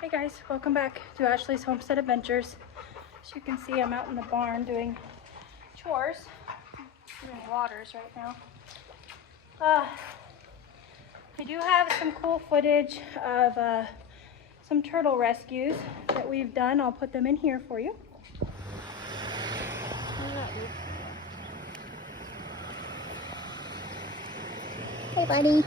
Hey guys, welcome back to Ashley's Homestead Adventures. As you can see, I'm out in the barn doing chores, doing waters right now. I do have some cool footage of some turtle rescues that we've done. I'll put them in here for you. Hey, buddy.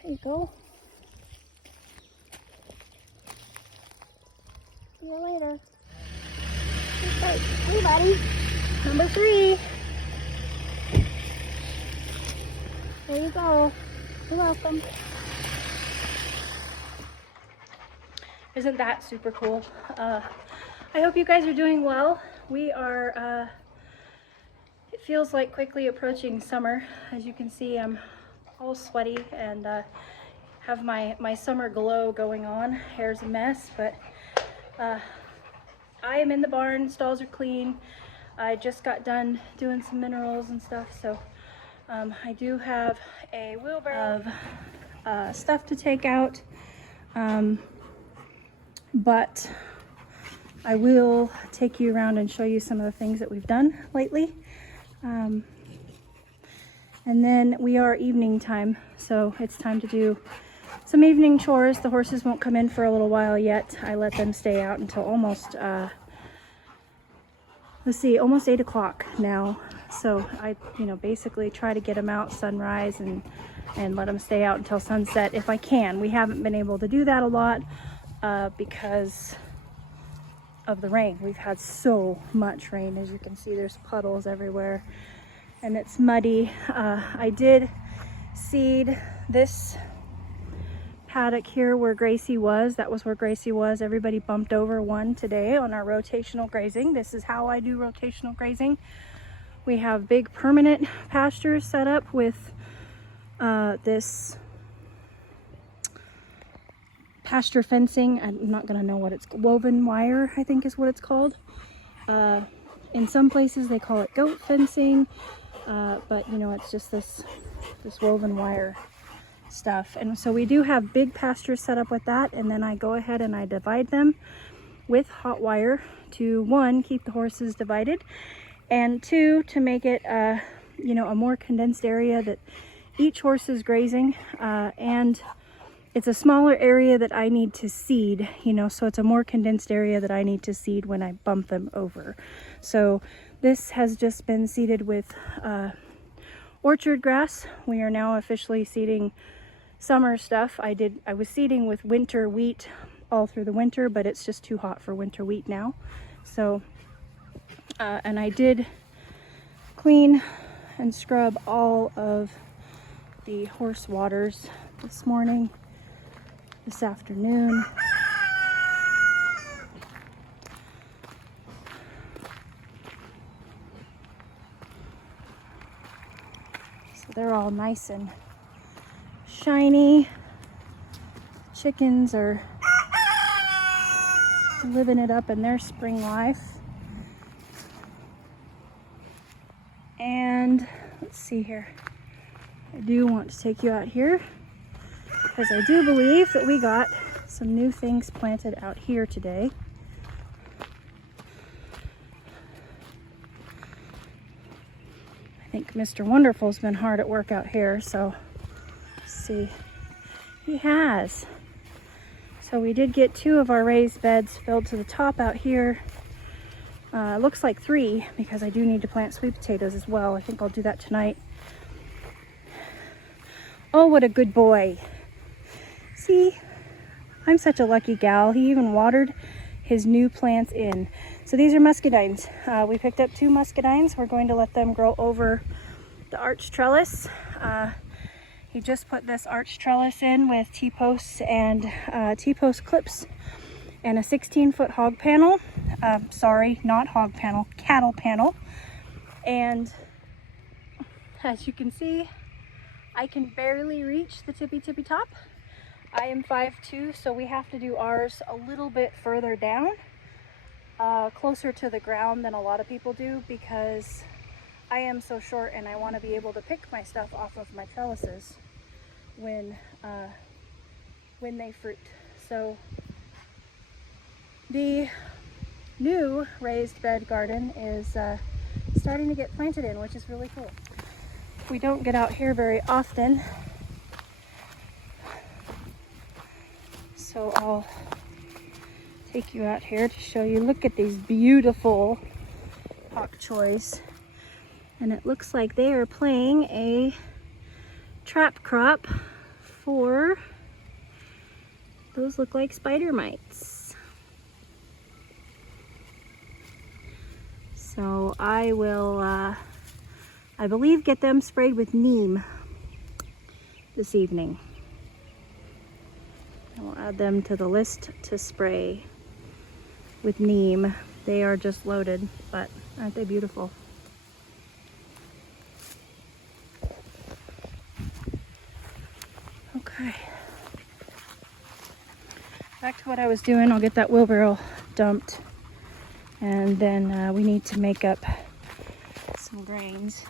There you go. See you later. Hey, buddy. Number 3. There you go. You're welcome. Isn't that super cool? I hope you guys are doing well. We are, it feels like quickly approaching summer. As you can see, I'm all sweaty and have my summer glow going on. Hair's a mess, but I am in the barn. Stalls are clean. I just got done doing some minerals and stuff, so I do have a wheelbarrow of stuff to take out, but I will take you around and show you some of the things that we've done lately. And then we are evening time, so it's time to do some evening chores. The horses won't come in for a little while yet. I let them stay out until almost, almost 8 o'clock now. So I, basically try to get them out sunrise and let them stay out until sunset if I can. We haven't been able to do that a lot because of the rain. We've had so much rain. As you can see, there's puddles everywhere and it's muddy. I did seed this paddock here where Gracie was. That was where Gracie was. Everybody bumped over one today on our rotational grazing. This is how I do rotational grazing. We have big permanent pastures set up with this pasture fencing. I'm not gonna know what it's woven wire, I think is what it's called. In some places they call it goat fencing, but it's just this woven wire stuff. And so we do have big pastures set up with that, and then I go ahead and I divide them with hot wire to, 1, keep the horses divided, and 2, to make it a more condensed area that each horse is grazing, and it's a smaller area that I need to seed, so it's a more condensed area that I need to seed when I bump them over. So this has just been seeded with orchard grass. We are now officially seeding summer stuff. I was seeding with winter wheat all through the winter, but it's just too hot for winter wheat now. So, and I did clean and scrub all of the horse waters this morning, this afternoon. So they're all nice and shiny. Chickens are living it up in their spring life. And let's see here. I do want to take you out here because I do believe that we got some new things planted out here today. I think Mr. Wonderful's been hard at work out here, so let's see. He has. So we did get 2 of our raised beds filled to the top out here. Looks like 3 because I do need to plant sweet potatoes as well. I think I'll do that tonight. Oh, what a good boy. See, I'm such a lucky gal. He even watered his new plants in. So these are muscadines. We picked up 2 muscadines. We're going to let them grow over the arch trellis. He just put this arch trellis in with T-posts and T-post clips and a 16-foot hog panel. Sorry, not hog panel, cattle panel. And as you can see, I can barely reach the tippy top. I am 5'2", so we have to do ours a little bit further down, closer to the ground than a lot of people do, because I am so short and I want to be able to pick my stuff off of my trellises when they fruit. So the new raised bed garden is starting to get planted in, which is really cool. We don't get out here very often, so I'll take you out here to show you. Look at these beautiful pak choys, and it looks like they are playing a trap crop for, those look like spider mites. So I will, I believe, get them sprayed with neem this evening. I will add them to the list to spray with neem. They are just loaded, but aren't they beautiful? Okay. Back to what I was doing. I'll get that wheelbarrow dumped, and then we need to make up some grains.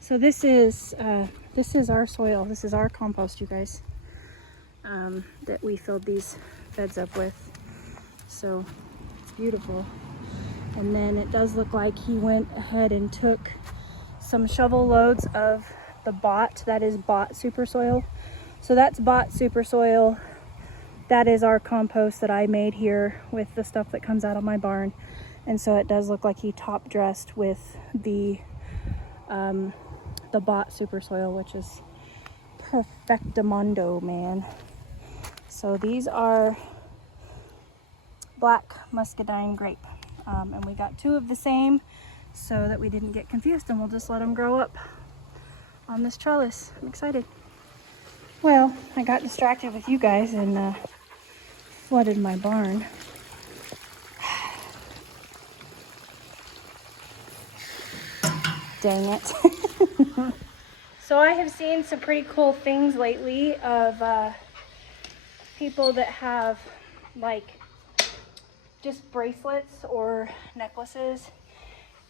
So this is our soil. This is our compost, you guys, that we filled these beds up with. So it's beautiful. And then it does look like he went ahead and took some shovel loads of the bought, that is bought super soil. So that's bought super soil. That is our compost that I made here with the stuff that comes out of my barn. And so it does look like he top dressed with the bought super soil, which is perfectamundo, man. So these are black muscadine grape, and we got 2 of the same so that we didn't get confused, and we'll just let them grow up on this trellis. I'm excited. Well, I got distracted with you guys and flooded my barn. Dang it. So I have seen some pretty cool things lately of people that have like just bracelets or necklaces,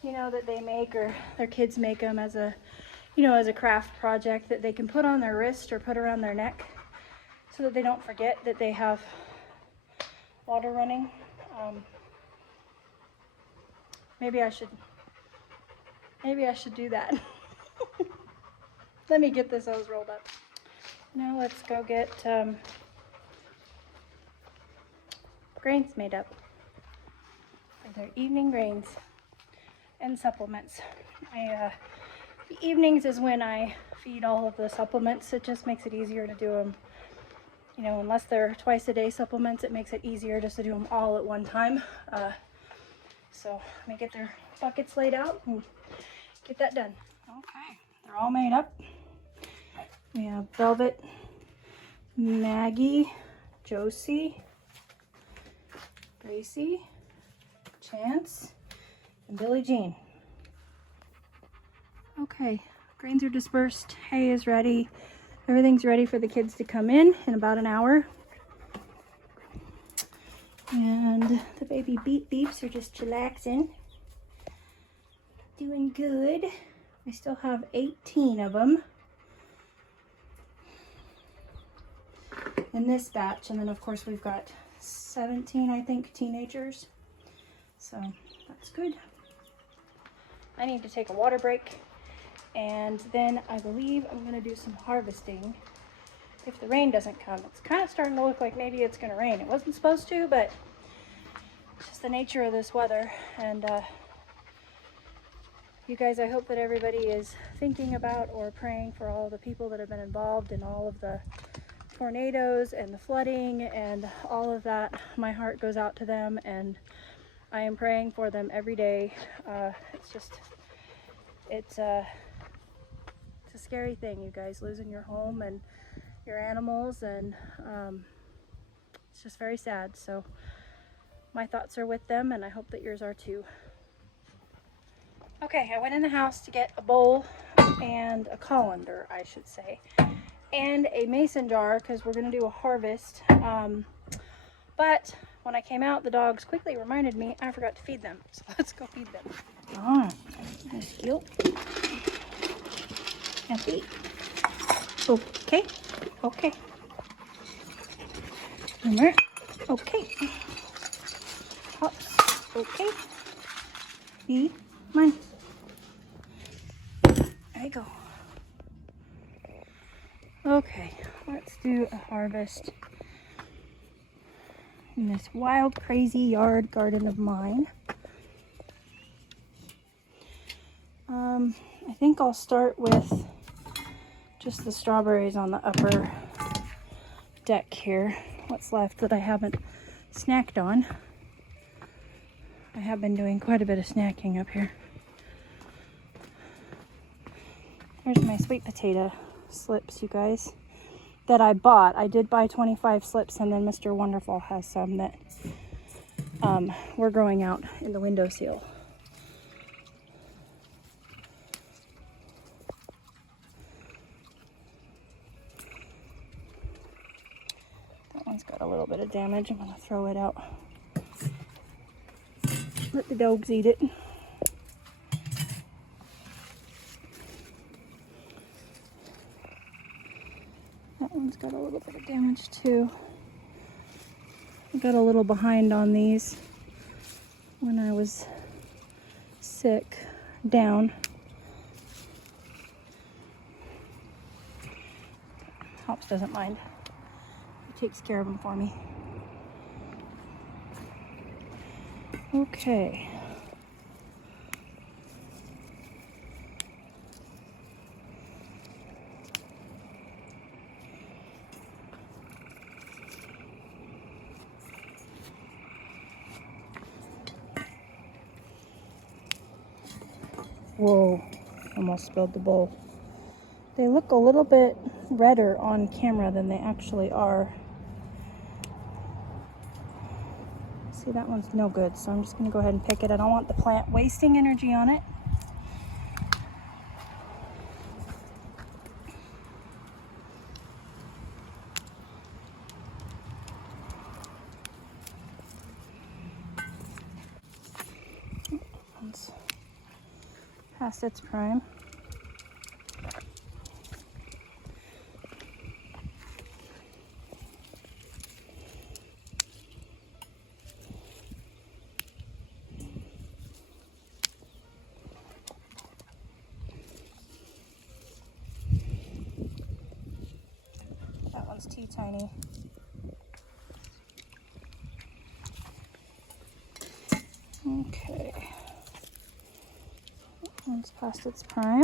you know, that they make, or their kids make them as a, you know, as a craft project that they can put on their wrist or put around their neck so that they don't forget that they have water running. Maybe I should do that. Let me get this hose rolled up. Now let's go get grains made up for their evening grains and supplements. The evenings is when I feed all of the supplements. It just makes it easier to do them, you know, unless they're twice a day supplements, it makes it easier just to do them all at one time. So let me get their buckets laid out and get that done. Okay, they're all made up. We have Velvet, Maggie, Josie, Gracie, Chance, and Billie Jean. Okay, grains are dispersed, hay is ready, everything's ready for the kids to come in about an hour. And the baby beep beeps are just chillaxing, doing good. I still have 18 of them in this batch, and then of course we've got 17, I think, teenagers, so that's good. I need to take a water break, and then I believe I'm going to do some harvesting if the rain doesn't come. It's kind of starting to look like maybe it's going to rain. It wasn't supposed to, but it's just the nature of this weather. And you guys, I hope that everybody is thinking about or praying for all the people that have been involved in all of the tornadoes and the flooding and all of that. My heart goes out to them, and I am praying for them every day. It's a scary thing, you guys, losing your home and your animals, and it's just very sad. So my thoughts are with them, and I hope that yours are too. Okay, I went in the house to get a bowl and a colander, I should say, and a mason jar, because we're going to do a harvest. But when I came out, the dogs quickly reminded me I forgot to feed them. So let's go feed them. Ah, thank you. Happy. Okay. Okay. Remember? Okay. Hops. Okay. See? Come on. There you go. Okay, let's do a harvest in this wild, crazy yard garden of mine. I think I'll start with just the strawberries on the upper deck here. What's left that I haven't snacked on. I have been doing quite a bit of snacking up here. There's my sweet potato slips, you guys, that I bought. I did buy 25 slips, and then Mr. Wonderful has some that we're growing out in the windowsill. That one's got a little bit of damage. I'm gonna throw it out. Let the dogs eat it. That one's got a little bit of damage too. I got a little behind on these when I was sick, down. Hops doesn't mind. He takes care of them for me. Okay. Whoa, almost spilled the bowl. They look a little bit redder on camera than they actually are. See, that one's no good, so I'm just gonna go ahead and pick it. I don't want the plant wasting energy on it. One's past its prime. That one's too tiny. Okay. That one's past its prime.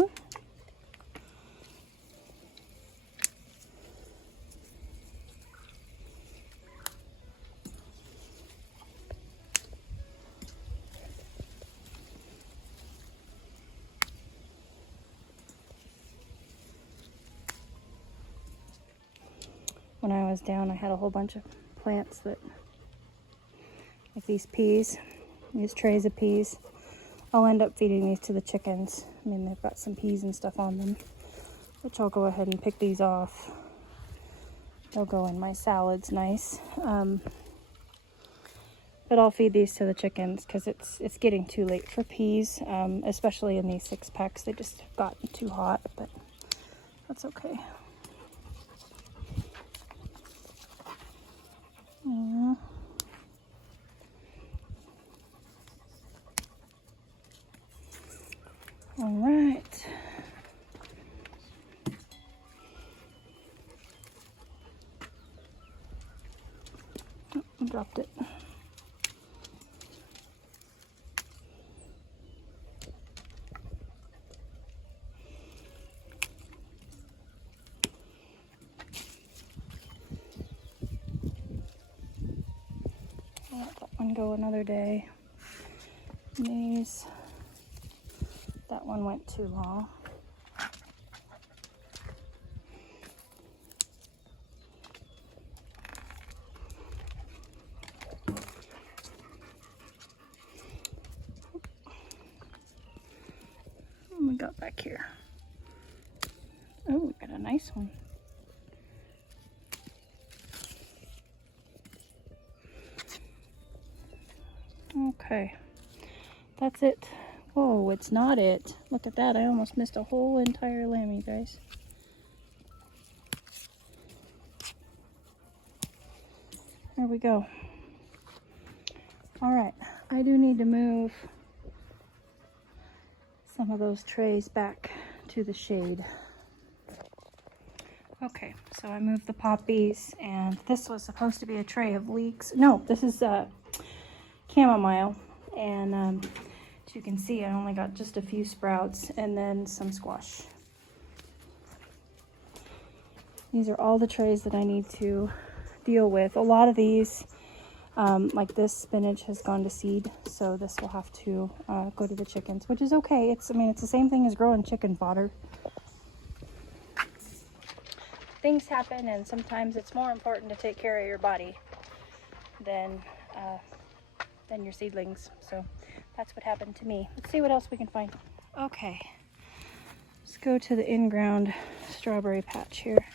When I was down, I had a whole bunch of plants that, like these peas, these trays of peas. I'll end up feeding these to the chickens. I mean, they've got some peas and stuff on them, which I'll go ahead and pick these off. They'll go in my salads nice. But I'll feed these to the chickens because it's getting too late for peas, especially in these 6-packs. They just have gotten too hot, but that's okay. All right. Oh, I dropped it. I'll let that one go another day. These. That one went too long. What we got back here? Oh, we got a nice one. Okay, that's it. Whoa, it's not it. Look at that, I almost missed a whole entire lamb, you guys. There we go. All right, I do need to move some of those trays back to the shade. Okay, so I moved the poppies, and this was supposed to be a tray of leeks. No, this is chamomile, and as you can see, I only got just a few sprouts and then some squash. These are all the trays that I need to deal with. A lot of these, like this spinach, has gone to seed, so this will have to go to the chickens, which is okay. It's the same thing as growing chicken fodder. Things happen, and sometimes it's more important to take care of your body than your seedlings. So that's what happened to me. Let's see what else we can find. Okay, let's go to the in-ground strawberry patch here.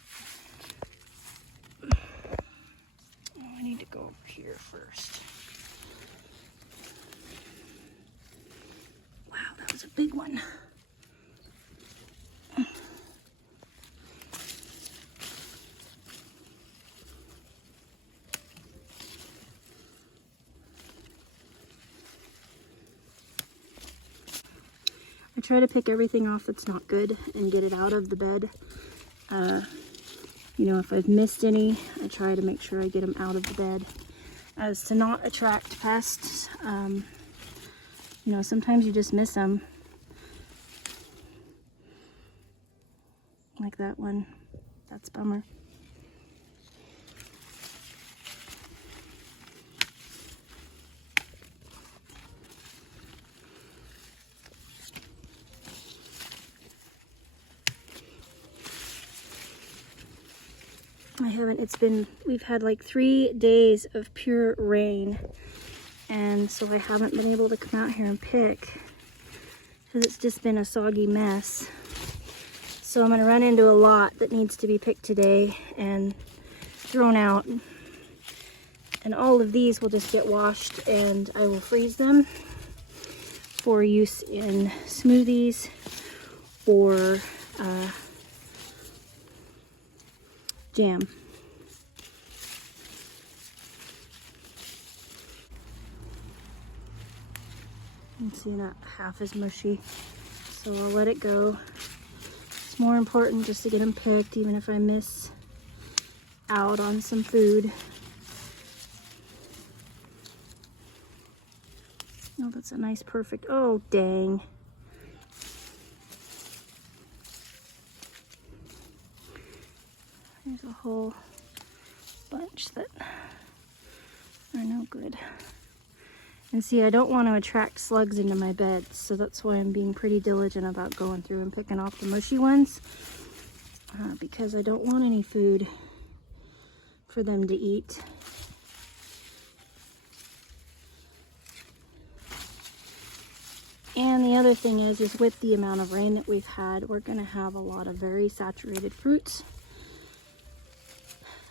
Oh, I need to go up here first. Wow, that was a big one. I try to pick everything off that's not good and get it out of the bed. You know, if I've missed any, I try to make sure I get them out of the bed as to not attract pests. You know, sometimes you just miss them. Like that one. That's a bummer. We've had like 3 days of pure rain, and so I haven't been able to come out here and pick because it's just been a soggy mess. So I'm going to run into a lot that needs to be picked today and thrown out, and all of these will just get washed, and I will freeze them for use in smoothies or jam. It's not half as mushy, so I'll let it go. It's more important just to get them picked, even if I miss out on some food. Oh, that's a nice perfect, oh dang. There's a whole bunch that are no good. And see, I don't want to attract slugs into my bed, so that's why I'm being pretty diligent about going through and picking off the mushy ones, because I don't want any food for them to eat. And the other thing is with the amount of rain that we've had, we're going to have a lot of very saturated fruits.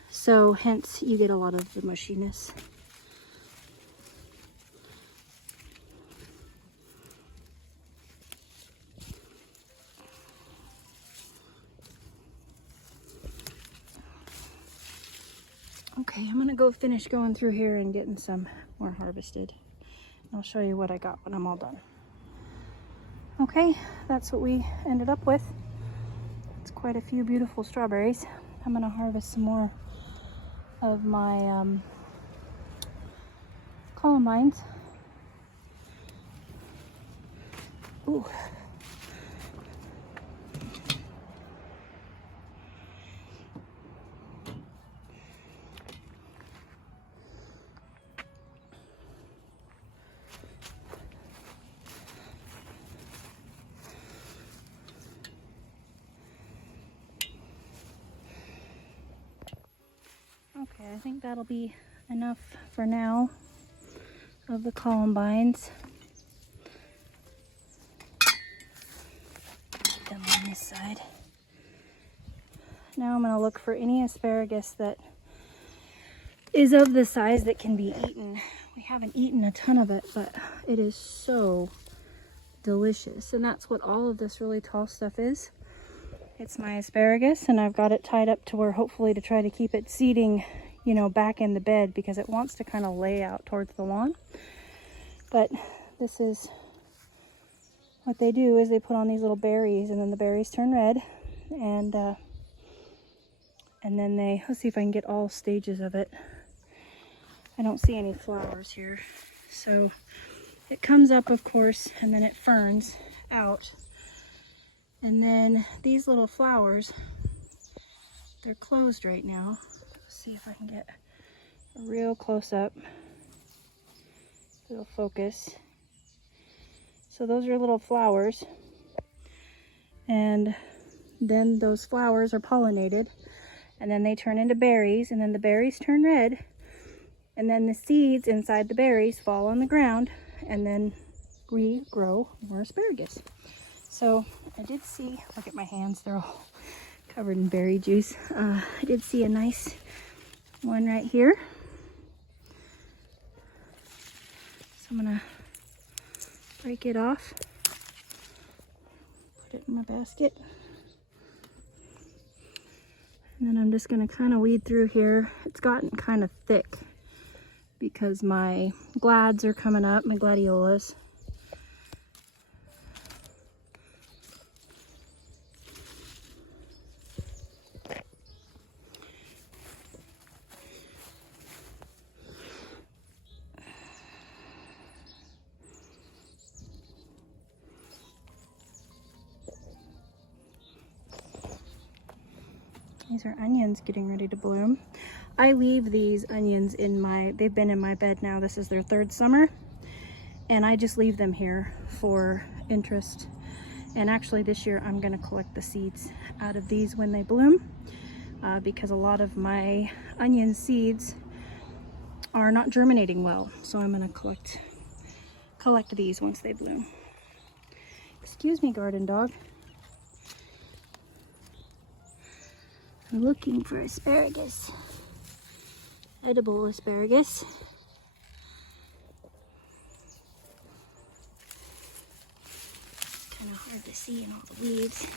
So hence you get a lot of the mushiness. Okay, I'm gonna go finish going through here and getting some more harvested. I'll show you what I got when I'm all done. Okay, that's what we ended up with. It's quite a few beautiful strawberries. I'm gonna harvest some more of my columbines. Ooh. Okay, I think that'll be enough for now of the columbines. Put them on this side. Now I'm going to look for any asparagus that is of the size that can be eaten We haven't eaten a ton of it, but it is so delicious. And that's what all of this really tall stuff is. It's my asparagus, and I've got it tied up to where hopefully to try to keep it seeding, you know, back in the bed because it wants to kind of lay out towards the lawn. But this is what they do, is they put on these little berries, and then the berries turn red, and then they, let's see if I can get all stages of it. I don't see any flowers here. So it comes up, of course, and then it ferns out. And then these little flowers, they're closed right now. Let's see if I can get a real close up. It'll focus. So those are little flowers. And then those flowers are pollinated. And then they turn into berries. And then the berries turn red. And then the seeds inside the berries fall on the ground and then regrow more asparagus. So I did see, look at my hands, they're all covered in berry juice. I did see a nice one right here. So I'm gonna break it off, put it in my basket. And then I'm just gonna kind of weed through here. It's gotten kind of thick because my glads are coming up, my gladiolas. These are onions getting ready to bloom. I leave these onions in my, they've been in my bed now. This is their third summer. And I just leave them here for interest. And actually this year I'm gonna collect the seeds out of these when they bloom. Because a lot of my onion seeds are not germinating well. So I'm gonna collect these once they bloom. Excuse me, garden dog. I'm looking for asparagus. Edible asparagus. It's kind of hard to see in all the weeds.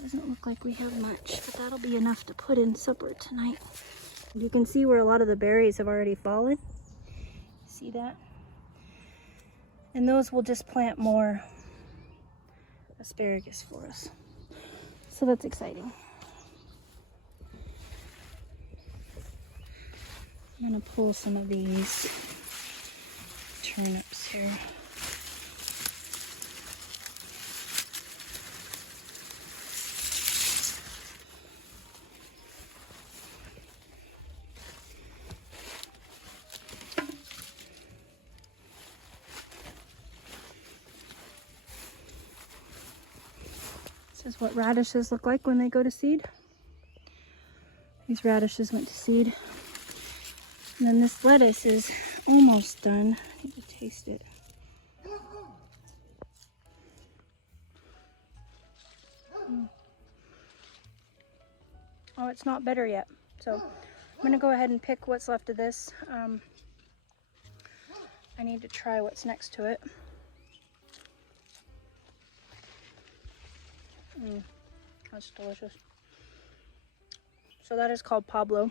Doesn't look like we have much, but that'll be enough to put in supper tonight. You can see where a lot of the berries have already fallen. See that? And those will just plant more asparagus for us. So that's exciting. I'm gonna pull some of these turnips here. This is what radishes look like when they go to seed. These radishes went to seed. And then this lettuce is almost done. I need to taste it. Oh, it's not bitter yet. So I'm gonna go ahead and pick what's left of this. I need to try what's next to it. That's delicious. So that is called Pablo.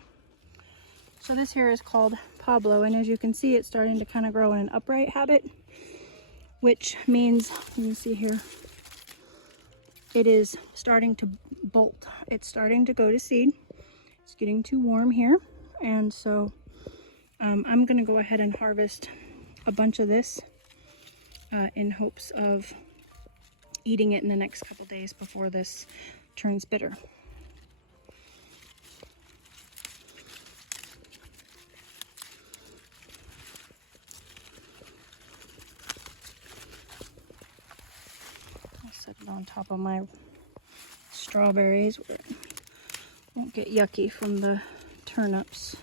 So this here is called Pablo, and as you can see, it's starting to kind of grow in an upright habit, which means, let me see here, it is starting to bolt. It's starting to go to seed. It's getting too warm here, and so I'm gonna go ahead and harvest a bunch of this in hopes of eating it in the next couple days before this turns bitter. I'll set it on top of my strawberries where it won't get yucky from the turnips.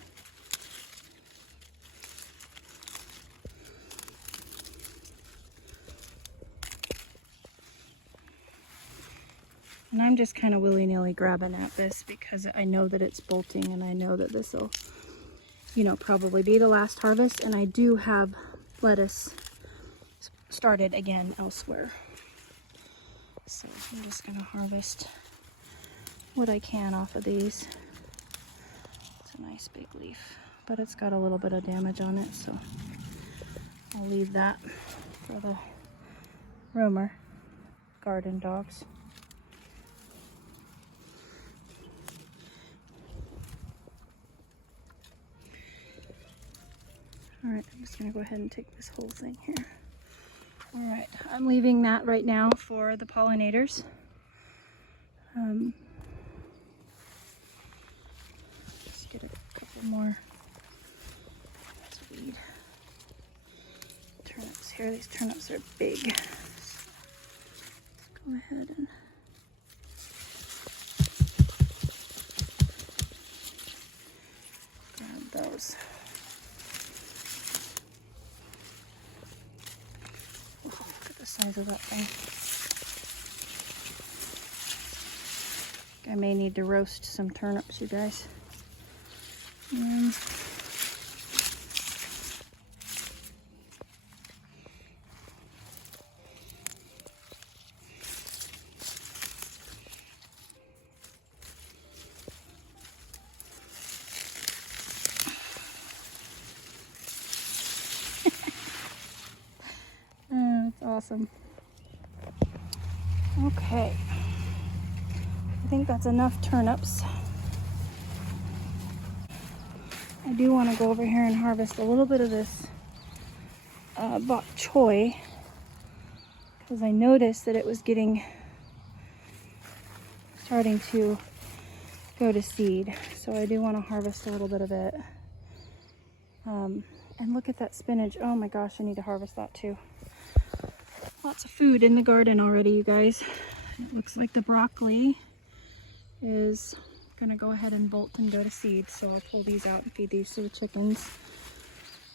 And I'm just kind of willy-nilly grabbing at this because I know that it's bolting, and I know that this will, you know, probably be the last harvest. And I do have lettuce started again elsewhere. So I'm just gonna harvest what I can off of these. It's a nice big leaf, but it's got a little bit of damage on it, so I'll leave that for the roamer garden dogs. All right, I'm just gonna go ahead and take this whole thing here. All right, I'm leaving that right now for the pollinators. Let's get a couple more weed. Turnips here. These turnips are big. So let's go ahead and grab those. Oh, look at the size of that thing. I may need to roast some turnips, you guys. That's awesome. Okay. I think that's enough turnips. I do want to go over here and harvest a little bit of this bok choy, because I noticed that it was starting to go to seed. So I do want to harvest a little bit of it. And look at that spinach. Oh my gosh, I need to harvest that too. Lots of food in the garden already, you guys. It looks like the broccoli is gonna go ahead and bolt and go to seed, so I'll pull these out and feed these to the chickens.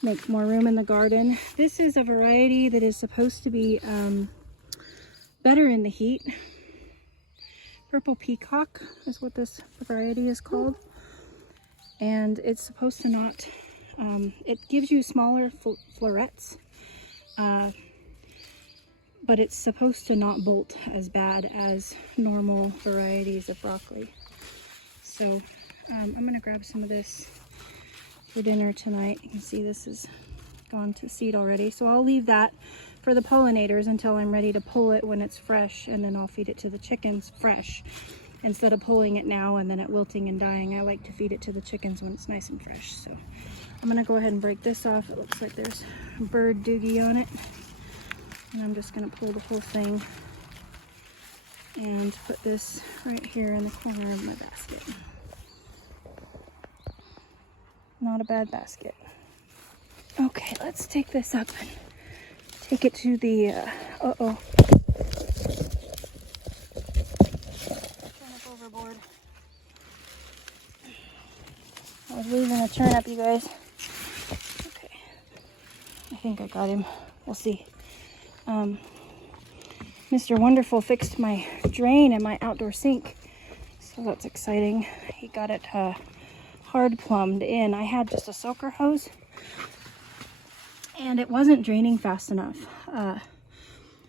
Make more room in the garden. This is a variety that is supposed to be better in the heat. Purple peacock is what this variety is called, and it's supposed to not it gives you smaller florets, but it's supposed to not bolt as bad as normal varieties of broccoli. So I'm gonna grab some of this for dinner tonight. You can see this is gone to seed already. So I'll leave that for the pollinators until I'm ready to pull it when it's fresh, and then I'll feed it to the chickens fresh. Instead of pulling it now and then it wilting and dying, I like to feed it to the chickens when it's nice and fresh. So I'm gonna go ahead and break this off. It looks like there's a bird doogie on it. And I'm just gonna pull the whole thing and put this right here in the corner of my basket. Not a bad basket. Okay, let's take this up and take it to the, uh-oh. Turnip overboard. I was losing a turnip, you guys. Okay, I think I got him. We'll see. Mr. Wonderful fixed my drain in my outdoor sink, so that's exciting. He got it hard plumbed in. I had just a soaker hose and it wasn't draining fast enough,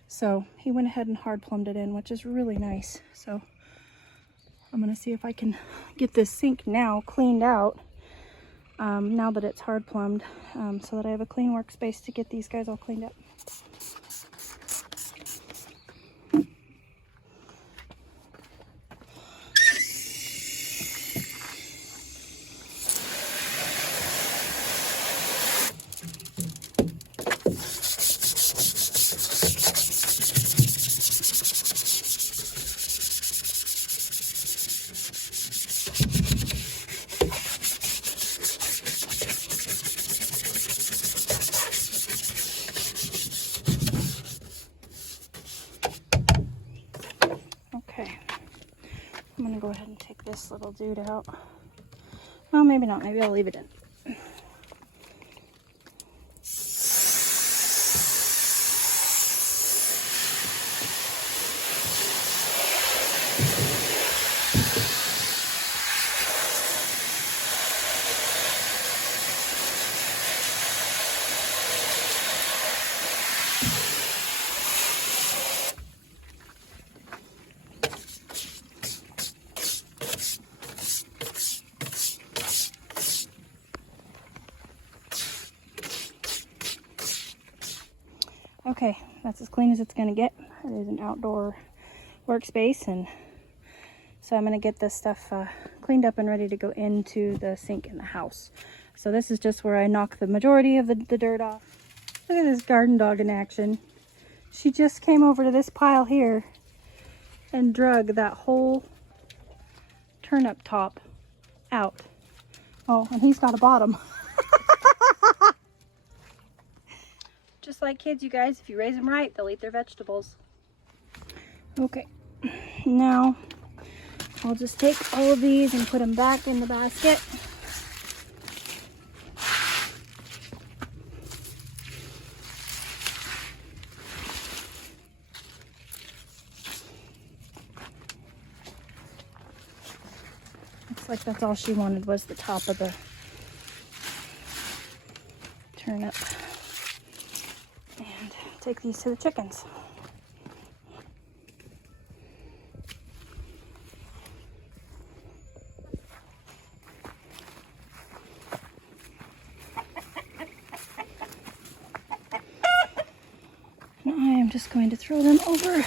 so he went ahead and hard plumbed it in, which is really nice. So I'm gonna see if I can get this sink now cleaned out, now that it's hard plumbed, so that I have a clean workspace to get these guys all cleaned up. I'm gonna go ahead and take this little dude out. Well, maybe not. Maybe I'll leave it in. Okay, that's as clean as it's gonna get. It is an outdoor workspace, and so I'm gonna get this stuff cleaned up and ready to go into the sink in the house. So this is just where I knock the majority of the dirt off. Look at this garden dog in action. She just came over to this pile here and drug that whole turnip top out. Oh, and he's got a bottom. Just like kids, you guys, if you raise them right, they'll eat their vegetables. Okay, now I'll just take all of these and put them back in the basket. Looks like that's all she wanted was the top of the turnip. And take these to the chickens. And I am just going to throw them over.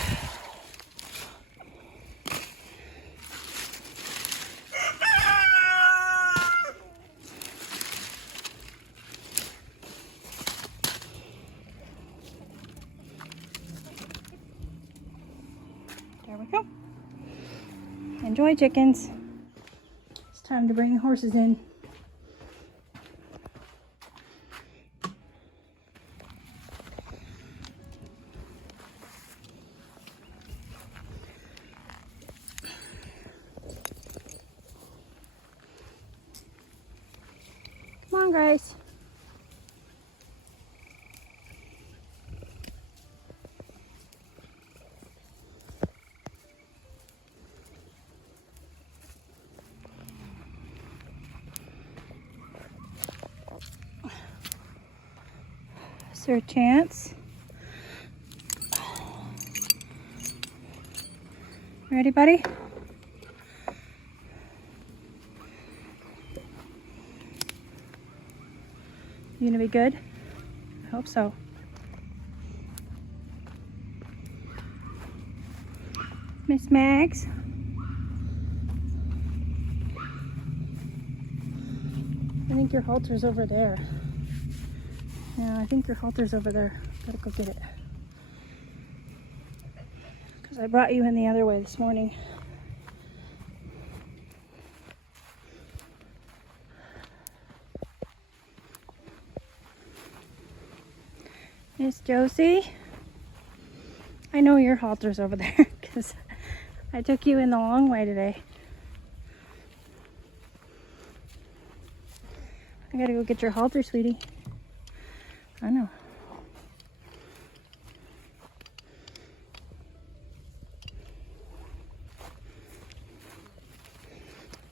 There we go. Enjoy, chickens. It's time to bring the horses in. Come on, Grace. Sir Chance. Ready, buddy? You gonna be good? I hope so. Miss Mags. I think your halter's over there. Yeah, I think your halter's over there. Gotta go get it. Because I brought you in the other way this morning. Miss Josie, I know your halter's over there because I took you in the long way today. I gotta go get your halter, sweetie. I know.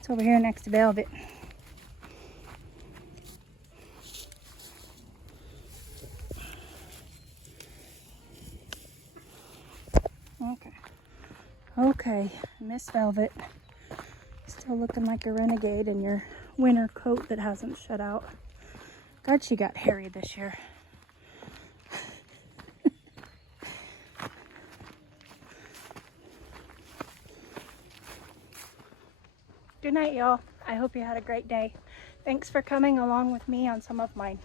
It's over here next to Velvet. Okay, Miss Velvet, still looking like a renegade in your winter coat that hasn't shed out. God, she got hairy this year. Good night, y'all. I hope you had a great day. Thanks for coming along with me on some of mine.